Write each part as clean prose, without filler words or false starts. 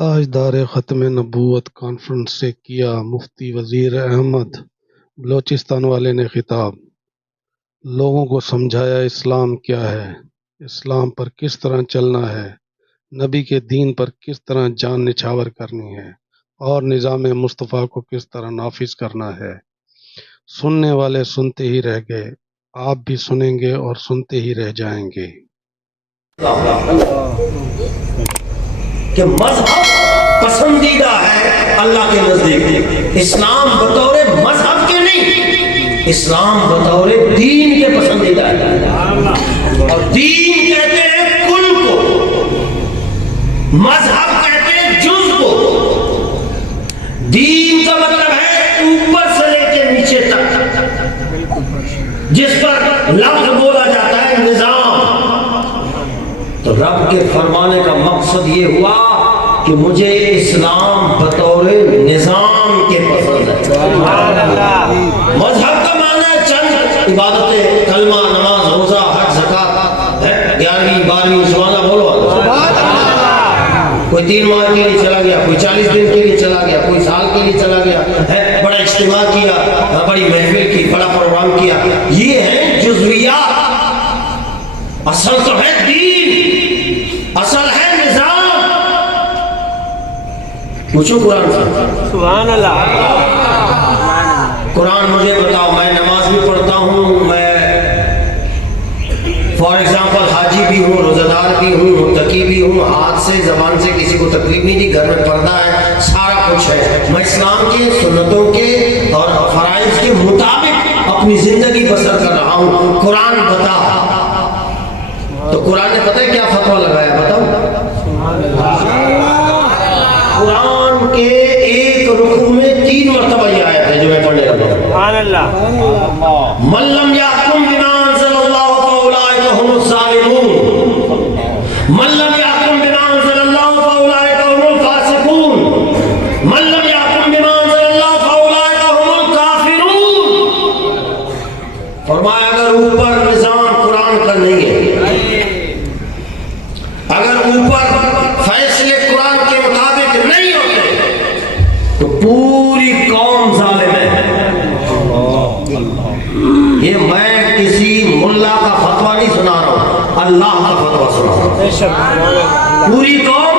تاجدار ختم نبوت کانفرنس سے کیا مفتی وزیر احمد بلوچستان والے نے خطاب۔ لوگوں کو سمجھایا اسلام کیا ہے، اسلام پر کس طرح چلنا ہے، نبی کے دین پر کس طرح جان نچھاور کرنی ہے اور نظام مصطفیٰ کو کس طرح نافذ کرنا ہے۔ سننے والے سنتے ہی رہ گئے، آپ بھی سنیں گے اور سنتے ہی رہ جائیں گے۔ کہ مذہب پسندیدہ ہے اللہ کے نزدیک، اسلام بطور مذہب کے نہیں، اسلام بطور دین کے پسندیدہ ہے۔ اور دین کہتے ہیں کل کو، مذہب کہتے ہیں جز کو۔ دین کا مطلب ہے اوپر سے لے کے نیچے تک، جس پر لفظ بولا جاتا ہے نظام۔ تو رب کے فرمانے کا مقصد یہ ہوا کہ مجھے اسلام بطور نظام کے پسند ہے۔ مذہب کا معنی ہے چند عبادتیں، کلمہ، نماز، روزہ، حج، زکات ہے، 11ویں 12ویں سبحان بولو۔ کوئی 3 ماہ کے لیے چلا گیا، کوئی 40 دن کے لیے چلا گیا، کوئی سال کے لیے چلا گیا ہے، بڑا اجتماع کیا، بڑی محفل کی، بڑا پروگرام کیا۔ یہ ہیں جزویات، اصل تو ہے دین، اصل ہے نظام۔ پوچھو قرآن سے، سبحان اللہ۔ قرآن مجھے بتاؤ، میں نماز بھی پڑھتا ہوں، میں فار ایگزامپل حاجی بھی ہوں، روزہ دار بھی ہوں، متقی بھی ہوں، ہاتھ سے زبان سے کسی کو تکلیف نہیں دی، گھر میں پردہ ہے، سارا کچھ ہے، میں اسلام کے سنتوں کے اور فرائض کے مطابق اپنی زندگی بسر کر رہا ہوں۔ قرآن بتا، تو قرآن نے پتہ ہے کیا فتویٰ لگایا؟ بتاؤ۔ قرآن کے ایک رکوع میں 3 مرتبہ یہ آیت ہے جو میں پڑھنے لگا ہوں۔ سبحان اللہ۔ من لم يحكم بما انزل الله فاولئك هم الظالمون، من لم يحكم بما انزل الله فاولئك هم الفاسقون، من لم يحكم بما انزل الله فاولئك هم الكافرون۔ فرمایا اگر اوپر نظام قرآن کا نہیں ہے، اگر اوپر فیصلے قرآن کے مطابق نہیں ہوتے تو پوری قوم ظالم ہے۔ یہ میں کسی ملا کا فتویٰ نہیں سنا رہا ہوں، اللہ کا فتویٰ سنا رہا ہوں۔ پوری قوم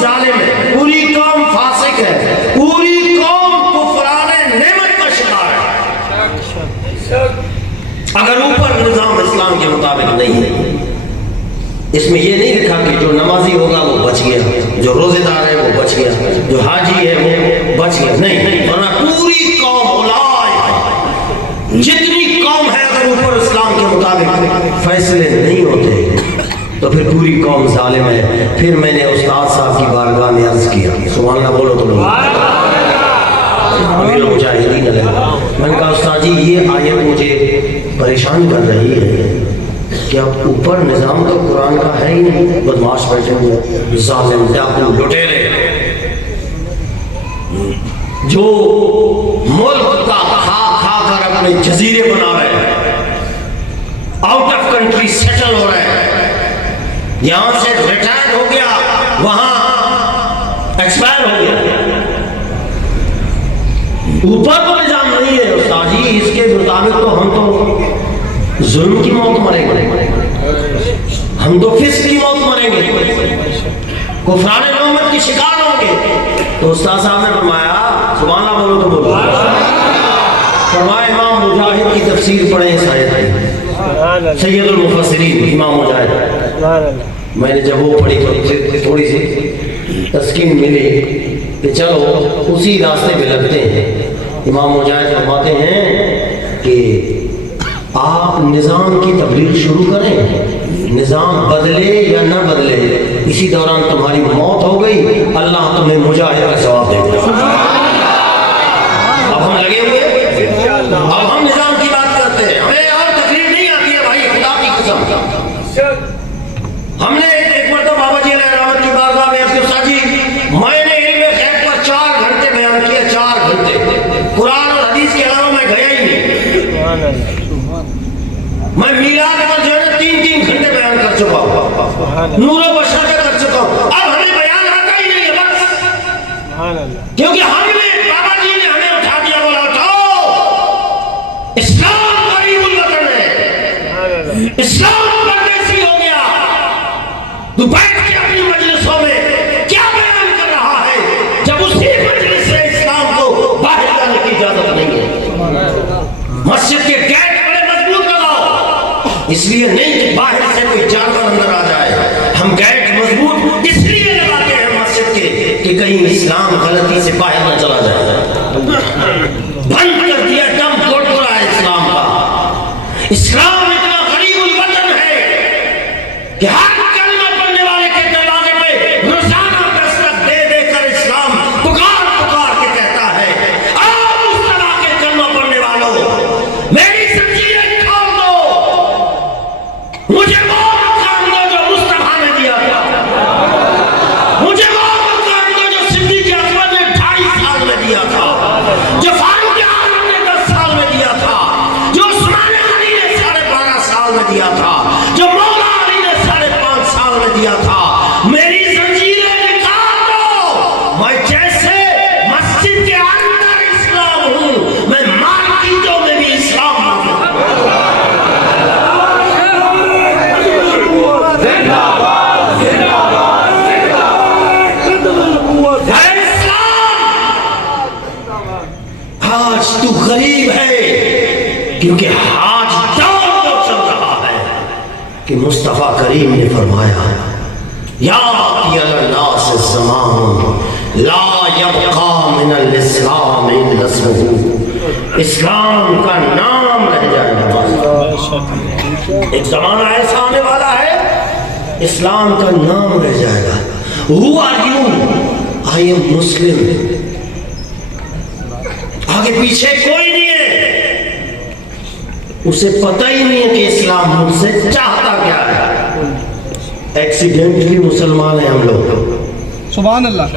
ظالم ہے، پوری قوم فاسق ہے، پوری قوم کفران نعمت کا شکار ہے اگر اوپر نظام اسلام کے مطابق نہیں ہے۔ اس میں یہ نہیں لکھا کہ جو نمازی ہوگا وہ بچ گیا، جو روزے دار ہے وہ بچ گیا، جو حاجی ہے وہ بچ گیا، نہیں، ورنہ پوری قوم جتنی قوم ہے اگر اوپر اسلام کے مطابق فیصلے نہیں ہوتے تو پھر پوری قوم ظالم ہے۔ پھر میں نے استاد صاحب کی بارگاہ میں عرض کیا، سبحان اللہ بولو تو امیر المجاہدین علیہ، میں نے کہا استاد جی یہ آیت مجھے پریشان کر رہی ہے کہ اب اوپر نظام تو قرآن کا ہے ہی نہیں، بدماش بیٹھے ہوئے، ظالم، ڈاکو، لٹیرے، جو ملک کا کھا کھا کر اپنے جزیرے بنا رہے ہیں، آؤٹ آف کنٹری سیٹل ہو رہے ہیں، یہاں سے ریٹائر ہو گیا وہاں ایکسپائر ہو گیا۔ اوپر تو نظام نہیں ہے استاد جی، اس کے مطابق تو ہم تو ظلم کی موت مریں گے، ہم تو فسق کی موت مریں گے، کفران نعمت کی شکار ہوں گے۔ تو استاد صاحب نے فرمایا، سبحان اللہ بولو تو بولو، فرمایا امام مجاہد کی تفسیر پڑھیں اس آیت کی، سید المفسرین امام مجاہد۔ میں نے جب وہ پڑھی تو تھوڑی سی تسکین ملی کہ چلو اسی راستے پہ لگتے ہیں۔ امام مجاہد فرماتے ہیں کہ آپ نظام کی تبلیغ شروع کریں، نظام بدلے یا نہ بدلے، اسی دوران تمہاری موت ہو گئی، اللہ تمہیں مجاہد کا ثواب دے گا۔ اب ہم لگے ہوئے، اب ہم نظام کی بات کرتے ہیں، ہمیں اور تکلیف نہیں آتی ہے بھائی، خدا کی قسم۔ ہم نے ایک مرتبہ بابا جی علیہ رحمت کی بارگاہ میں اپنے استاد جی، میں نے علم غیب پر 4 گھنٹے بیان کیا، 4 گھنٹے، قرآن اور حدیث کے علاوہ میں گیا ہی نہیں۔ میں میلاد پر جو ہے 3 گھنٹے بیان کر چکا ہوں، نور و بشرا کا کر چکا ہوں، اب کیونکہ ہم نے بابا جی نے ہمیں اٹھا دیا، بولا اٹھاؤ، اسلام غریب الوطن ہے، اسلام پردیسی ہو گیا۔ تو بیٹھ کے اپنی مجلسوں میں کیا بیان کر رہا ہے جب اسی مجلس سے اسلام کو باہر جانے کی اجازت نہیں ہے؟ مسجد کے گیٹ بڑے مضبوط لگاؤ، اس لیے نہیں کہ باہر سے کوئی جانور اندر آ جائے، ہم گیٹ مضبوط اس لیے لگاتے ہیں مسجد کے کہ کہیں اسلام غلطی سے باہر نہ چلا جائے۔ بند کر دیا دم توڑ رہا ہے اسلام کا۔ اسلام اتنا غریب الوطن ہے کہ ہر کلمہ پڑھنے والے کے دروازے پہ روزانہ دستک دے دے کر اسلام پکار پکار کے کہتا ہے، آؤ مصطفیٰ کے کلمہ پڑھنے والوں، میری زنجیریں کھول دو، مجھے وہ مقام دو جو مصطفیٰ نے دیا تھا، مجھے وہ مقام دو جو صدیق اکبر نے 2.5 سال میں دیا تھا، جو فاروق اعظم نے 10 سال میں دیا تھا، جو عثمان غنی نے 12.5 سال میں دیا تھا، جو مولا علی نے 5.5 سال میں دیا تھا۔ میری زنجیریں نکال دو، میں جیسے مسجد کے اندر اسلام ہوں، میں مارکیٹوں میں بھی اسلام ہوں۔ اے اسلام، آج تو غریب ہے کیونکہ آج دور وہ چل رہا ہے کہ مصطفیٰ کریم نے فرمایا، یاتی علی الناس الزمان لا یبقی من الاسلام الا اسمہ، اسلام کا نام رہ جائے گا۔ ایک زمانہ ایسا آنے والا ہے اسلام کا نام رہ جائے گا۔ Who are you? I am Muslim۔ آگے پیچھے کوئی نہیں ہے، اسے پتہ ہی نہیں ہے کہ اسلام مجھ سے چاہتا کیا ہے۔ ایکسیڈنٹلی مسلمان ہیں ہم لوگ، سبحان اللہ۔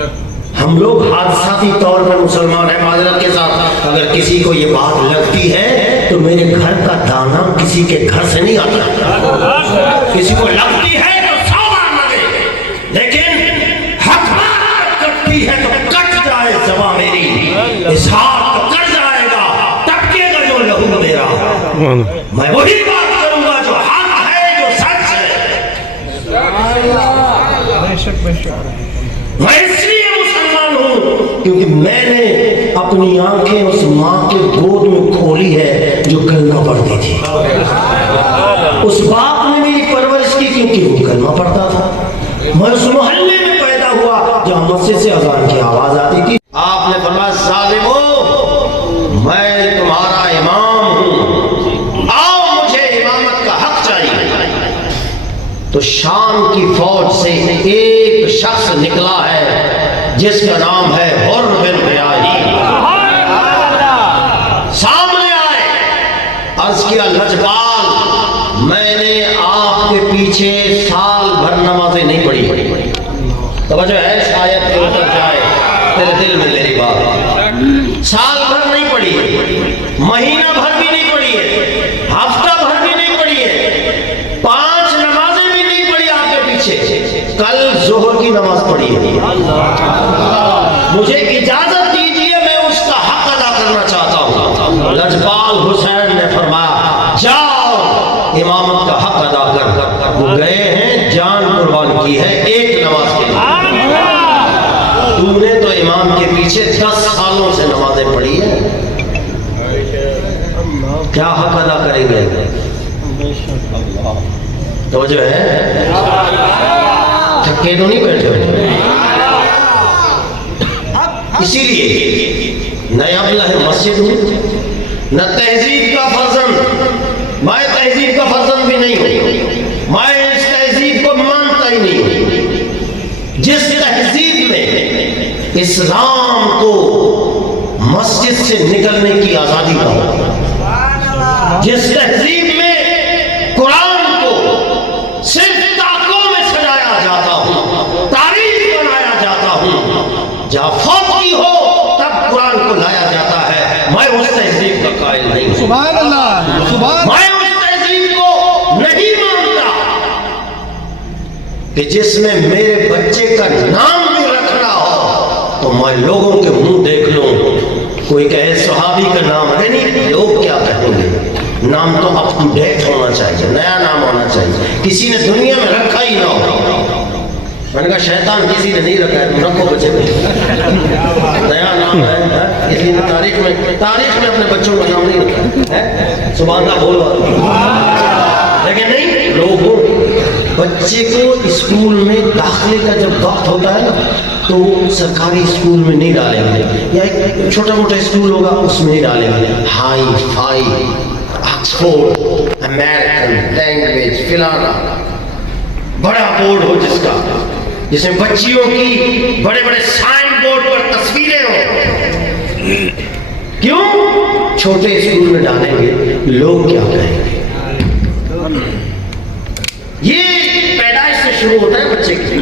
ہم لوگ حادثاتی طور پر مسلمان ہیں۔ معذرت کے ساتھ اگر کسی کو یہ بات لگتی ہے تو میرے گھر کا دانا کسی کے گھر سے نہیں آتا، کسی کو لگتی ہے تو 100 بار لگے، لیکن حق بات کٹتی ہے تو کٹ جائے زبان میری، اظہار تو کر جائے گا، ٹپکے گا جو لہو میرا، میں وہی بات کروں گا جو حق ہے، جو سچ ہے۔ بے شک بے شک۔ میں اس لیے مسلمان ہوں کیونکہ میں نے اپنی آنکھیں اس ماں کے گود میں کھولی ہے جو کلمہ پڑھتی تھی، اس باپ نے میری پرورش کی کیونکہ وہ کلمہ پڑھتا تھا، میں اس محلے میں پیدا ہوا جہاں مسجد سے اذان کی آواز آتی تھی۔ آپ نے فرمایا، ظالمو، میں تمہارا امام ہوں، آؤ مجھے امامت کا حق چاہیے۔ تو شام کی فوج سے ایک شخص نکلا ہے جس کا نام ہے حر بن ریاحی، سامنے آئے، عرض کیا، لجپال، میں نے آپ کے پیچھے سال بھر نمازیں نہیں پڑھی، توجہ ہے، شاید کہ اتر جائے تیرے دل میں میری بات، سال بھر نہیں پڑھی، مہینہ بھر بھی نہیں پڑھی ہے، ہفتہ بھر بھی نہیں پڑھی ہے، 5 نمازیں بھی نہیں پڑھی آپ کے پیچھے، کل ظہر کی نماز پڑھی ہے، مجھے اجازت دیجئے میں اس کا حق ادا کرنا چاہتا ہوں۔ لجپال حسین نے فرمایا، جاؤ امامت کا حق ادا کر۔ وہ گئے ہیں، جان قربان کی ہے ایک نماز کے لیے، تو نے تو امام کے پیچھے 10 سالوں سے نمازیں پڑھی ہے، کیا حق ادا کریں گے؟ توجہ ہے، تھکے تو نہیں بیٹھے ہوئے؟ اسی لیے نہ ابلہ مسجد ہوں، نہ تہذیب کا فرزند، میں تہذیب کا فرزند بھی نہیں ہوں، میں اس تہذیب کو مانتا ہی نہیں ہوں جس تہذیب میں اسلام کو مسجد سے نکلنے کی آزادی کا، جس تہذیب میں قرآن کو صرف طاقوں میں سجایا جاتا ہوں، تاریخ بنایا جاتا ہوں، جہاں فوت کی ہو تب قرآن کو لایا جاتا ہے، میں اس تہذیب کا قائل نہیں ہوں، سبحان اللہ، سبحان، میں اس تہذیب کو نہیں مانتا کہ جس میں میرے بچے کا نام بھی رکھنا ہو تو میں لوگوں کے منہ دیکھ لوں، کوئی کہے صحابی کا نام ہے نہیں، لوگ کیا کہیں گے؟ نام تو اپ ٹو ڈیٹ ہونا چاہیے، نیا نام ہونا چاہیے، کسی نے دنیا میں رکھا ہی نہ ہو۔ میں نے کہا شیطان کسی نے نہیں رکھا ہے، تم رکھو بچے نیا نام ہے، کسی نے تاریخ میں اپنے بچوں کا نام نہیں رکھا ہے، سبحان اللہ بول رہا، لیکن نہیں، لوگوں بچے کو اسکول میں داخلے کا جب وقت ہوتا ہے نا تو سرکاری اسکول میں نہیں ڈالیں گے، یا ایک چھوٹا موٹا اسکول ہوگا اس میں نہیں ڈالیں گے، hi fi Oxford American language فلانا بڑا بورڈ ہو جس میں بچیوں کی بڑے بڑے سائن بورڈ پر تصویریں ہوں۔ کیوں؟ چھوٹے اسکول میں ڈالیں گے، لوگ کیا کہیں گے؟ یہ پیدائش سے شروع ہوتا ہے بچے کی،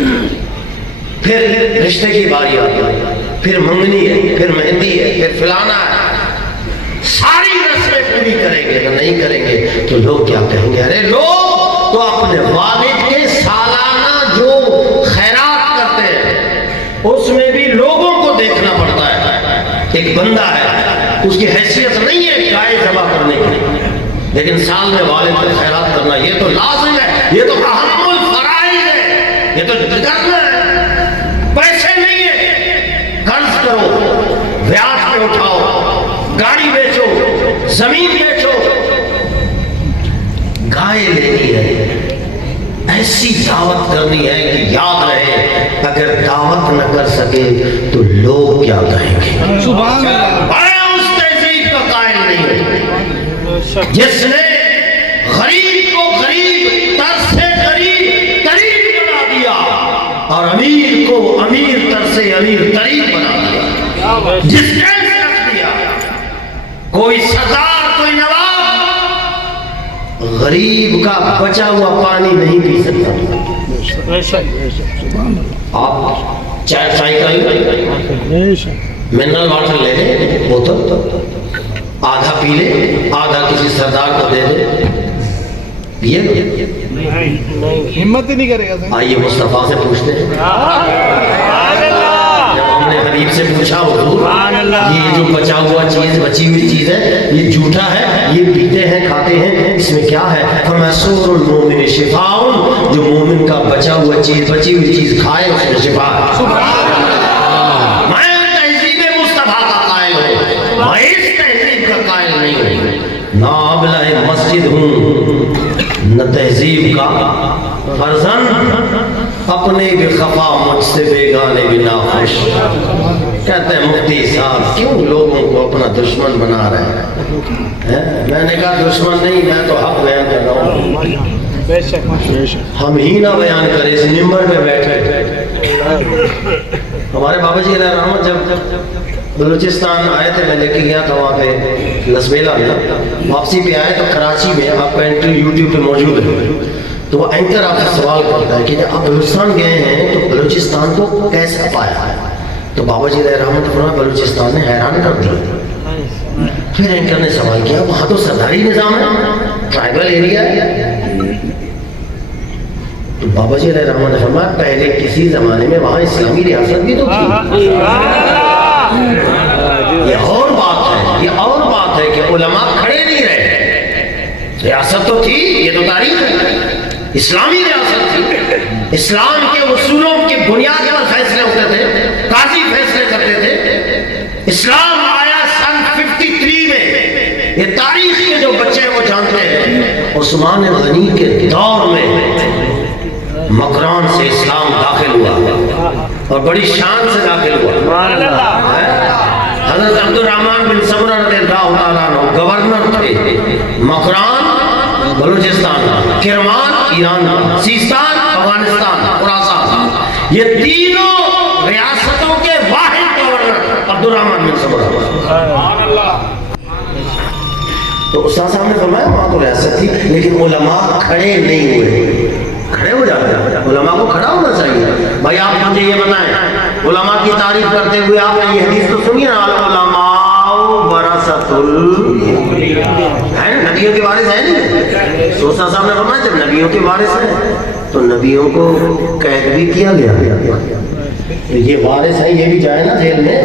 پھر رشتے کی باری آتی ہے، پھر منگنی ہے، پھر مہندی ہے، پھر فلانا ہے، ساری رسمیں پوری کریں گے، نہیں کریں گے تو لوگ کیا کہیں گے؟ ارے لوگ تو اپنے والد کے سالانہ جو خیرات کرتے ہیں اس میں بھی لوگوں کو دیکھنا پڑتا ہے۔ ایک بندہ ہے، اس کی حیثیت نہیں ہے گائے ذبح کرنے کی، لیکن سال میں والد کا خیرات کرنا یہ تو لازم ہے، یہ تو اہم الفرائض ہے، یہ تو کرنا ہے۔ پیسے نہیں ہے، قرض کرو، بیاج پہ اٹھاؤ، گاڑی بیچو، زمین بیچو، گائے لینی ہے، ایسی دعوت کرنی ہے کہ یاد رہے اگر دعوت نہ کر سکے تو لوگ کیا کہیں گے؟ سبحان اللہ۔ میں اس تہذیب کا قائل نہیں ہوں جس نے غریب کو غریب تر سے قریب بنا دیا اور امیر کو امیر تر سے امیر قریب بنا دیا، جس نے رکھ دیا کوئی سردار کوئی نواب غریب کا بچا ہوا پانی نہیں پی سکتا۔ آپ چائے کا منرل واٹر لے لیں بوتل، آدھا پی لے، آدھا کسی سردار کو دے دے، یہ ہمت ہی نہیں کرے گا۔ آئیے مصطفیٰ سے پوچھتے ہیں، جب ہم نے حبیب سے پوچھا حضور یہ جو بچا ہوا چیز بچی ہوئی چیز ہے یہ جھوٹا ہے، یہ پیتے ہیں کھاتے ہیں، اس میں کیا ہے؟ فَمَسُورُ الْمُؤْمِنِ شِفَاءٌ، جو مومن کا بچا ہوا چیز بچی ہوئی چیز کھائے اس میں شفا ہے۔ میں تہذیب مصطفیٰ کا قائل ہوں، میں اس تہذیب کا قائل نہیں ہوں، نہ ابلہ مسجد ہوں نہ تہذیب کا فرزند، اپنے بھی خفا مجھ سے بیگانے بھی ناخوش۔ کہتے ہیں مفتی صاحب کیوں لوگوں کو اپنا دشمن بنا رہے ہیں؟ میں نے کہا دشمن نہیں، میں تو حق بیان کر رہا ہوں، ہم ہی نہ بیان کریں، اس نمبر پہ بیٹھے۔ ہمارے بابا جی علیہ رحمت جب بلوچستان آئے تھے، میں لے کے گیا تھا وہاں پہ لسبیلا میں، واپسی پہ آئے تو کراچی میں آپ کا انٹرویو یوٹیوب پہ موجود ہے، تو وہ اینکر آپ سے سوال کرتا ہے کہ جب آپ بلوچستان گئے ہیں تو بلوچستان کو کیسا پایا ہے؟ تو بابا جی علیہ رحمت فرمایا بلوچستان نے حیران کر دیا۔ پھر اینکر نے سوال کیا وہاں تو سرداری نظام ہے، ٹرائبل ایریا ہے؟ تو بابا جی علیہ رحمت نے فرمایا پہلے کسی زمانے میں وہاں اسلامی ریاست بھی تو تھی۔ یہ اور بات ہے، یہ اور بات ہے کہ علماء کھڑے نہیں رہے، ریاست تو تھی، یہ تو تاریخ ہے، اسلامی ریاست تھی، اسلام کے اصولوں کی بنیاد پر فیصلے ہوتے تھے، قاضی فیصلے کرتے تھے۔ اسلام آیا سن 53 میں، یہ تاریخ کے جو بچے وہ جانتے ہیں، عثمان غنی کے دور میں مکران سے اسلام داخل ہوا اور بڑی شان سے داخل ہوا۔ حضرت عبد الرحمن بن سمرہ رضی اللہ تعالیٰ عنہ گورنر تھے، مکران بلوچستان، کرمان ایران، سیستان افغانستان، خراسان، یہ تینوں ریاستوں کے واحد گورنر عبد الرحمن بن سمرہ۔ تو استاد صاحب نے فرمایا وہاں تو ریاست تھی لیکن علماء کھڑے نہیں ہوئے۔ کھڑے ہو جاتے ہیں، علماء کو کھڑا ہونا چاہیے۔ بھائی آپ مجھے یہ بتائیں، علماء کی تعریف کرتے ہوئے آپ نے یہ حدیث تو سنی نا، العلماء ورثۃ الانبیاء، ہے نا، نبیوں کے وارث ہیں نہیں؟ تو استاد صاحب نے فرمایا جب نبیوں کے وارث ہیں تو نبیوں کو قید بھی کیا گیا، یہ وارث ہیں، یہ بھی جائے نا جیل میں،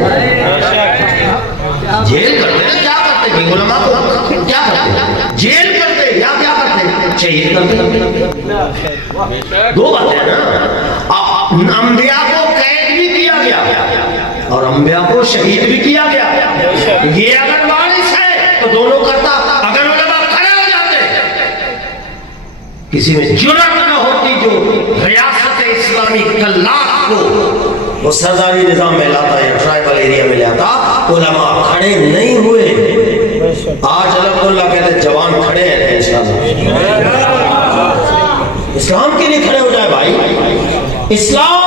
جیل کرتے ہیں کیا کرتے ہیں علماء کو کیا کرتے ہیں، جیل کرتے ہیں یا کیا کرتے ہیں، شہید کرتے ہیں. دو باتیں ہیں نا، انبیاء کو قید بھی کیا گیا اور انبیاء کو شہید بھی کیا گیا. یہ اگر وارث ہے تو دونوں کرتا. اگر علماء کھڑے ہو جاتے کسی میں جرأت نہ ہوتی جو ریاست اسلامی کلات کو وہ سرداری نظام میں لاتا ہے، ٹرائبل ایریا میں لاتا، علماء کھڑے نہیں ہوئے. آج الحمدللہ کہتے ہیں جوان کھڑے ہیں انشاءاللہ. اسلام کے لیے کھڑے ہو جائے بھائی. اسلام